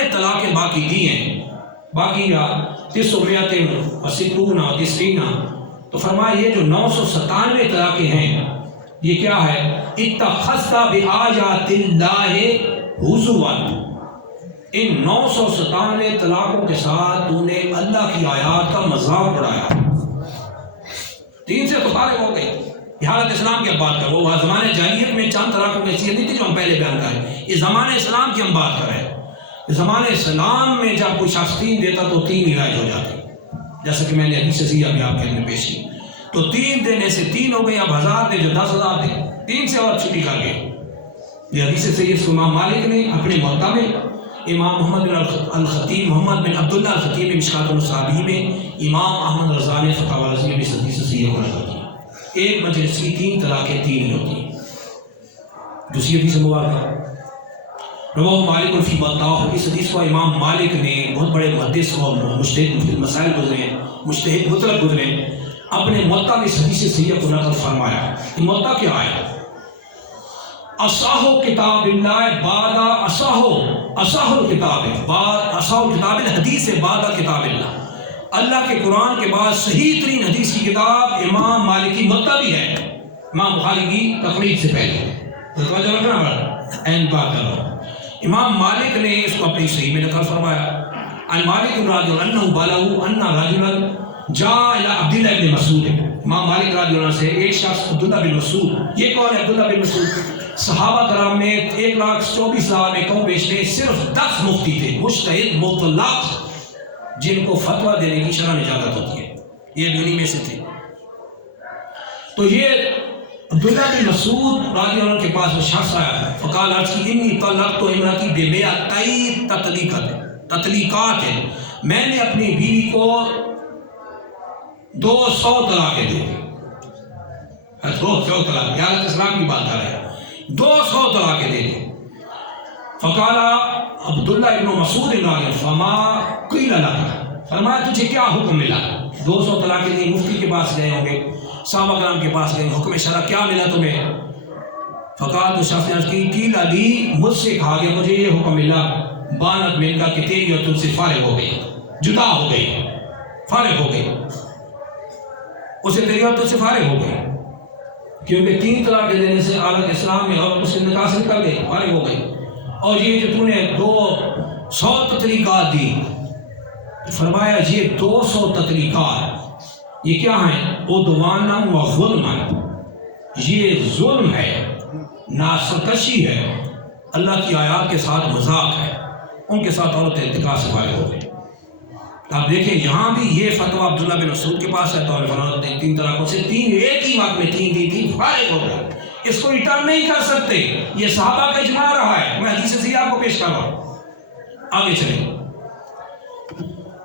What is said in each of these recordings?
97 طلاقیں باقی دی ہیں، باقی یا 960 تو فرمایا یہ جو 997 طلاقیں ہیں یہ کیا ہے؟ اتخذت بآیات اللہ ہزوا، ان 997 طلاقوں کے ساتھ تو نے اللہ کی آیات کا مذاق اڑایا۔ دین سے تو فارغ ہو گئی۔ یہ حالت اسلام کی اب بات کرو، وہ زمانے جاہلیت میں چند طلاقوں کی حیثیت نہیں تھی جو ہم پہلے بیان کریں، یہ زمانے اسلام کی ہم بات کر رہے ہیں۔ زمانے اسلام میں جب کوئی شخص 3 دیتا تو 3 ہی رائج ہو جاتی، جیسا کہ میں نے حدیث صحیح ابھی آپ کے علم میں پیش کی، تو 3 دینے سے 3 ہو گئی، اب 1000 دے جو 10,000 دے، 3 سے اور چھٹی کر گئے۔ یہ حدیث صحیح ہے امام مالک نے اپنے موطا میں، امام محمد بن الخطیب محمد بن عبداللہ الخطیب نے مشکات المصابیح میں، امام احمد رضا نے فتاوی الرضیہ میں حدیث صحیح کو نقل کیا۔ ایک مجلس کی 3 طلاقیں 3 ہی ہوتی ہیں۔ دوسری حدیث مبارکہ رواہ مالک فی موطأ، اس حدیث کو امام مالک نے، بہت بڑے محدث اور مجتہد مسائل گزرے، مجتہد مطلق گزرے، اپنے موطا میں اس حدیث صحیح کو نقل فرمایا۔ یہ موطا کیا ہے؟ اصح کتاب اللہ بعد اصح کتاب الحدیث بعد کتاب اللہ، اللہ کے قرآن کے بعد صحیح ترین حدیث کی کتاب امام مالک کی موطا بھی ہے، امام بخاری کی تخریج سے پہلے۔ توجہ رکھنا بڑا این بات کرو، امام مالک نے اس کو اپنی صحیح میں نقل فرمایا۔ عن مالک رضی اللہ عنہ بلغ ان رجلا جاء الى عبداللہ بن مسعود، امام مالک رضی اللہ عنہ سے ایک شخص عبداللہ بن مسعود، یہ کون ہے عبداللہ بن مسعود؟ صحابہ کرام میں 1,24,000 میں کم بیش میں صرف 10 مفتی تھے، مجتہد مطلق، جن کو فتویٰ دینے کی شرع اجازت ہوتی ہے، یہ انہی میں سے تھے۔ تو یہ عبداللہ بن مسعود رضی اللہ عنہ کے پاس وہ شخص آیا، فقال عرض کی انی طلقت امراتی ب100 تطلیقات، میں نے اپنی بیوی کو 200 طلاقیں دی، 200 طلاق، یہ حالت اسلام کی بات کر رہے ہیں، 200 طلاقیں دے دی۔ فقال عبداللہ ابن مسعود رضی اللہ عنہ فما قیل لک، فرمایا تجھے کیا حکم ملا؟ 200 طلاقیں دی، مفتی کے پاس گئے ہوں گے، صحابہ کرام کے پاس گئے، حکم شرع کیا ملا تمہیں؟ فقال تو شخص نے عرض کی قیل لی، مجھ سے کہا گیا مجھے یہ حکم ملا، بانت میں کا کہ تیری اور تم سے فارغ ہو گئی، جدا ہو گئی، فارغ ہو گئی، اسے تیری اور تم سے فارغ ہو گئی، کیونکہ 3 طلاق دینے سے حالت اسلام میں اور اس کے نکاح سے نکل گئی، فارغ ہو گئی۔ اور یہ جو تو نے 200 تطلیقات دی، فرمایا یہ 200 تطلیقات یہ کیا ہیں؟ عدوانا و ظلما، یہ ظلم ہے، ناسرکشی ہے، اللہ کی آیات کے ساتھ مذاق ہے، ان کے ساتھ عورت ارتکاب سے فارغ ہو گئی۔ آپ دیکھیں یہاں بھی یہ فتویٰ عبداللہ بن مسعود کے پاس ہے، تو فرمایا 3 طلاقوں سے 3 ایک ہی وقت میں 3 دی تھی، فارغ ہو گئی، اس کو ریٹرن نہیں کر سکتے، یہ صحابہ کا اجماع رہا ہے، میں حدیث سے آپ کو پیش کر رہا ہوں۔ آگے چلیں،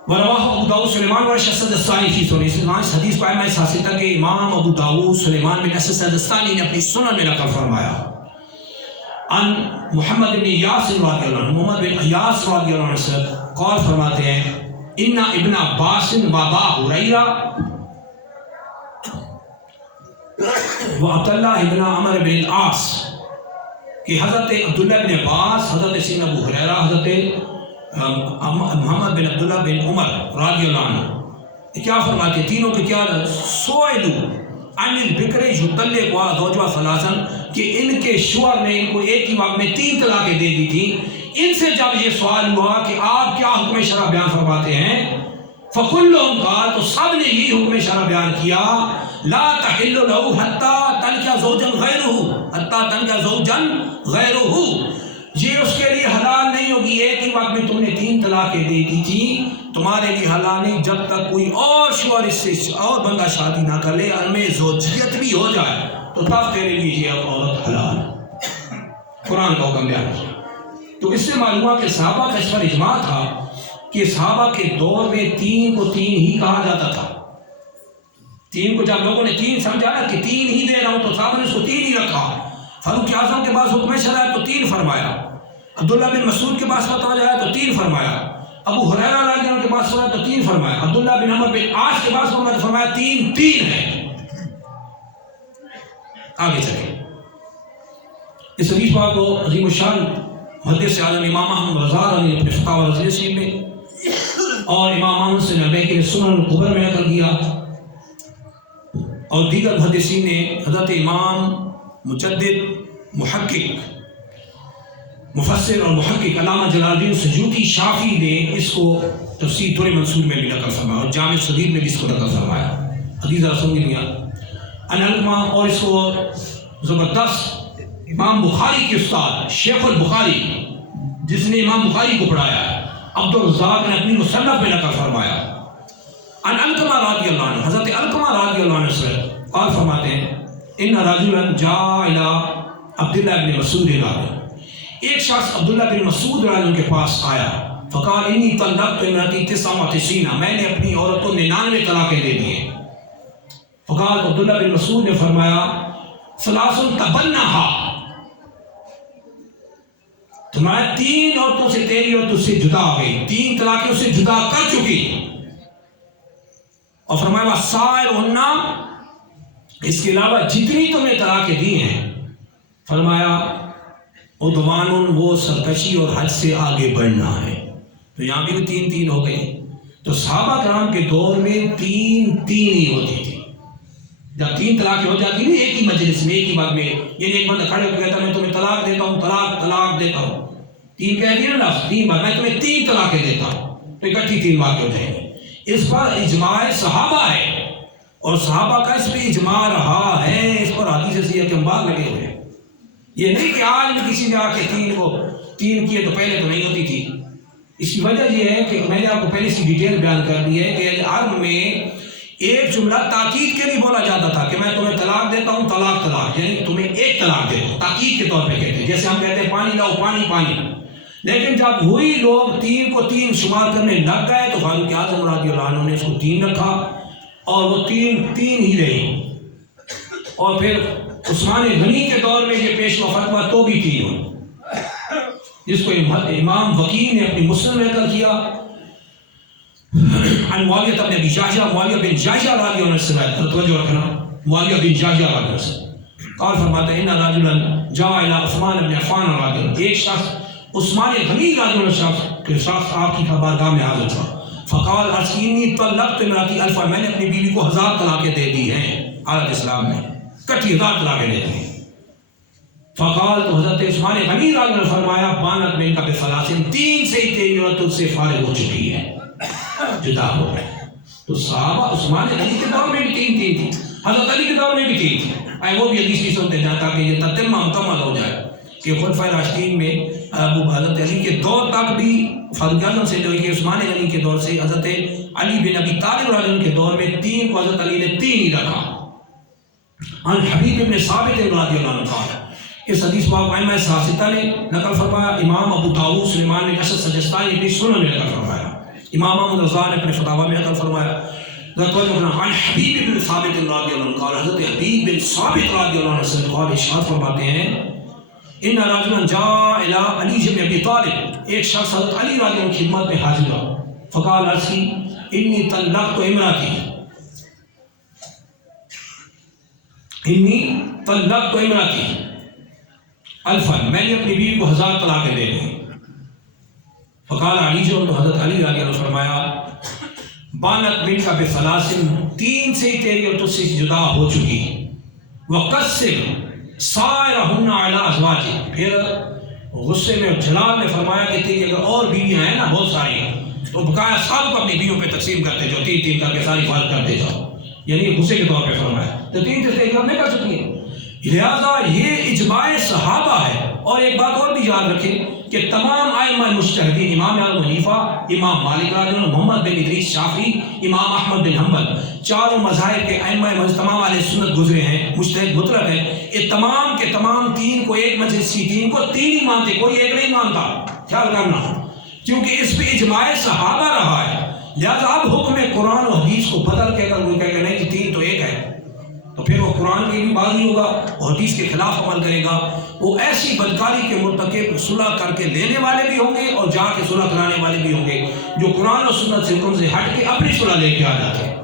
وَرَوَاهُ أَبُو داؤد سلیمان بن اشعث السجستانی فی سنن، اس حدیث کو میں حاصل تھا کہ امام ابو داؤد سلیمان بن اشعث السجستانی نے اپنی سنن میں نقل فرمایا، ان محمد بن ایاس رضی اللہ عنہ، محمد بن ایاس رضی اللہ عنہ سے قول فرماتے ہیں ان ابن عباس و ابا ہریرہ و عبداللہ ابن عمر بن العاص، کہ حضرت عبداللہ بن عباس، حضرت سیدنا ابو ہریرہ، حضرت محمد بن عبداللہ بن عمر رضی اللہ عنہ کیا فرماتے ہیں؟ تینوں کے کیا سوئلو عن البکر یطلق زوجها ثلاثا، کہ ان کے شوہر نے ان کو ایک ہی وقت میں 3 طلاقیں دے دی تھیں۔ ان سے جب یہ سوال ہوا کہ آپ کیا حکم شرع بیان فرماتے ہیں، فکلہم قال، تو سب نے یہ حکم شرع بیان کیا، لا تحل له حتی تنکح زوجا غیرہ، حتی تنکح زوجا غیرہ، یہ اس کے لیے حلال نہیں ہوگی، ایک ہی وقت میں تم نے 3 طلاقیں دے دی تھی، تمہارے لیے حلال نہیں جب تک کوئی اور شوہر اس سے اور بندہ شادی نہ کر لے، ان میں زوجیت بھی ہو جائے، تو تب تیرے لیے یہ عورت حلال ہے۔ قرآن کا حکم بیان کیا۔ تو اس سے معلوم ہوا کہ صحابہ کا اس پر اجماع تھا کہ صحابہ کے دور میں 3 کو 3 ہی کہا جاتا تھا۔ 3 کو جب لوگوں نے 3 سمجھا نا کہ 3 ہی دے رہا ہوں، تو صحابہ نے اس کو 3 ہی رکھا۔ فاروق اعظم کے پاس حکم شرع ہے تو 3 فرمایا، عبداللہ بن مسعود کے پاس فتویٰ جایا تو 3 فرمایا، ابو ہریرہ رضی اللہ عنہ کے پاس فرمایا تو 3 فرمایا، عبداللہ بن عمر بن عاص کے پاس فرمایا 3 ہے۔ آگے چلیں، اس حدیث پاک کو عظیم الشان محدث اعظم امام احمد رضا نے اپنے فتاوی رضویہ میں اور امام احمد سے بہقی نے سنن الکبر میں نقل کیا، اور دیگر محدثین نے حضرت امام مجدد محقق مفسر اور محقق علامہ جلال الدین سیوطی شافعی نے اس کو تفسیر دور منصور میں بھی نقل فرمایا اور جامع صغیر میں بھی اس کو نقل فرمایا، حدیث رسول لیا ان علقمہ، اور اس کو زبردست امام بخاری کے استاد شیخ البخاری جس نے امام بخاری کو پڑھایا ہے عبد الرزاق نے اپنی مصنف میں نقل فرمایا ان علقمہ رضی اللہ عنہ، حضرت علقمہ رضی اللہ عنہ سے قال فرماتے ہیں ان رجلا جاء الى عبداللہ بن مسعود رضی، ایک شخص عبداللہ بن مسعود رضی اللہ عنہ کے پاس آیا، فقال انی طلقت امراتی 99، میں نے اپنی عورت کو 99 طلاقیں دے دیے۔ فقال عبداللہ بن مسعود نے فرمایا ثلاث تبنہا، تمہارے 3 عورتوں سے تیری عورت اس سے جدا ہو گئی، 3 طلاقیں اس سے جدا کر چکی، اور فرمایا وسائر ہننا، اس کے علاوہ جتنی تم نے طلاقیں دی ہیں، فرمایا عدوان، وہ سرکشی اور حد سے آگے بڑھنا ہے۔ تو یہاں بھی 3 ہو گئی۔ تو صحابہ کرام کے دور میں 3 ہی ہوتی تھی، جب 3 طلاقیں ہو جاتی نہیں ایک ہی مجلس میں ایک ہی وقت میں، یعنی ایک بندہ کھڑے ہو کے کہتا ہے میں تمہیں طلاق دیتا ہوں، طلاق دیتا ہوں، 3 کہہ دیا نا، 3 بار میں تمہیں 3 طلاقیں دیتا ہوں، تو اکٹھی 3 واقع ہو جائیں گے۔ اس پر اجماع صحابہ ہے، اور صحابہ کا اس پہ اجماع رہا ہے، اس پر حدیث صحیح کے انبار لگے ہوئے ہیں۔ یہ نہیں کہ آج میں کسی نے آ کے 3 کیے تو پہلے تو نہیں ہوتی تھی۔ اس کی وجہ یہ ہے کہ میں نے آپ کو پہلے اس کی ڈیٹیل بیان کر دی ہے کہ عرب میں ایک جملہ تاکید کے لیے بولا جاتا تھا کہ میں تمہیں طلاق دیتا ہوں، طلاق، یعنی تمہیں ایک طلاق دیتا ہوں، تاکید کے طور پہ کہتے ہیں، جیسے ہم کہتے ہیں پانی لاؤ، پانی۔ لیکن جب وہی لوگ 3 کو 3 شمار کرنے لگ گئے تو فاروق اعظم رضی اللہ عنہ نے اس کو 3 رکھا، اور وہ 3 ہی رہی، اور پھر عثمان غنی کے دور میں یہ پیشوا فتویٰ تو بھی 3 ہوئی، جس کو امام وکیل نے اپنی مسند میں نقل کیا عن معاویہ بن ابی جعجع، معاویہ بن جعجع رضی اللہ عنہ سے، توجہ رکھنا، معاویہ بن جعجع رضی اللہ عنہ سے قال فرماتا ہے ان رجلا جاء الى عثمان بن عفان رضی اللہ عنہ، ایک شخص عثمان غنی رضی اللہ عنہ کے شخص آپ کی بارگاہ میں حاضر تھا، فقال ارسلنی طلقت امراتی 1000، میں نے اپنی بیوی کو 1000 طلاقیں دے دی ہیں، عالم اسلام میں کٹھی 1000 طلاقیں دے دی ہیں۔ فقال، تو حضرت عثمان غنی رضی اللہ عنہ نے فرمایا بانت منک بثلاث، 3 سے ہی تیری عورت تجھ سے فارغ ہو چکی ہے، جدا ہو گئے۔ تو صحابہ عثمان غنی کے دور میں بھی 3 تھی، حضرت علی کے دور میں بھی 3 تھی، وہ بھی حدیث بھی سنتے جاتا کہ یہ تتمہ مکمل ہو جائے کہ خلفائے راشدین میں حضرت علی کے دور تک بھی فاروق اعظم سے لے کے عثمان غنی کے دور سے حضرت علی بن ابی طالب رضی اللہ عنہ کے دور میں 3 کو حضرت علی نے 3 ہی رکھا۔ عن حبیب بن ثابت رضی اللہ عنہ قال، اس حدیث کو ائمہ ساستہ نے نقل فرمایا، امام ابو داؤد سلیمان بن اشعث سجستانی نے اپنی سنن میں نقل فرمایا، امام احمد رضا نے اپنے فتاوی میں نقل فرمایا۔ عن حبیب بن ثابت رضی اللہ عنہ قال، حضرت حبیب بن ثابت رضی اللہ عنہ سے قال ارشاد فرماتے ہیں ان رجلا جاء الى علی بن ابی طالب، ایک شخص حضرت علی رضی اللہ عنہ کی خدمت میں حاضر ہوا، فقال عرض کی انی طلقت امراتی 1000، میں نے اپنی بیوی کو 1000 طلاقیں دے دی۔ فقال علی جو، تو حضرت علی رضی اللہ عنہ فرمایا بانت منک بثلاث، 3 سے ہی تیری اور تجھ سے جدا ہو چکی، وقسم سائرہن علی ازواجک، پھر غصے میں جلال نے فرمایا کہ تیری اگر اور بیویاں ہیں نا بہت ساری تو بقایا سب کو اپنی بیویوں پہ تقسیم کرتے جاؤ، 3 کر کے ساری فارغ کرتے جاؤ، یعنی غصے کے طور پہ فرمایا، تو 3 سے ایک نہیں کر سکتی ہیں۔ لہذا یہ اجماع صحابہ ہے۔ اور ایک بات اور بھی یاد رکھیں کہ تمام ائمہ مجتہدین، امام ابو حنیفہ، امام مالک رحمہ اللہ، محمد بن ادریس شافعی، امام احمد بن حنبل، چاروں مذاہب کے ائمہ تمام اہل سنت گزرے ہیں، مجتہد مطلق ہیں، یہ تمام کے تمام 3 کو ایک مجلس کی 3 کو 3 ہی مانتے، کوئی ایک نہیں مانتا، خیال کرنا، کیونکہ اس پہ اجماع صحابہ رہا ہے۔ لہذا اب حکم قرآن و حدیث کو بدل کے اگر کوئی کہے کہ نہیں کہ 3 تو ایک ہے، تو پھر وہ قرآن کی بھی بازی ہوگا اور حدیث کے خلاف عمل کرے گا، وہ ایسی بدکاری کے مرتکب صلح کر کے لینے والے بھی ہوں گے اور جا کے صلح کرانے والے بھی ہوں گے جو قرآن و سنت سے حکم سے ہٹ کے اپنی صلح لے کے آ جاتے ہیں۔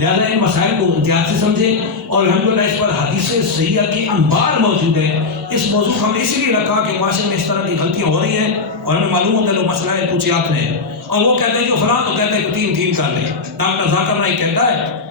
لہذا ان مسائل کو احتیاط سے سمجھیں، اور الحمدللہ اس پر حدیث سیئہ کی انبار موجود ہیں۔ اس موضوع کو ہم نے اسی لیے رکھا کہ معاشرے میں اس طرح کی غلطیاں ہو رہی ہیں، اور ہمیں معلوم ہوتا ہے لوگ مسئلہ پوچھے آپ نے، اور وہ کہتے ہیں جو فلاں تو کہتے ہیں کہ تین کر لیں۔ ڈاکٹر ذاکر نائک کہتا ہے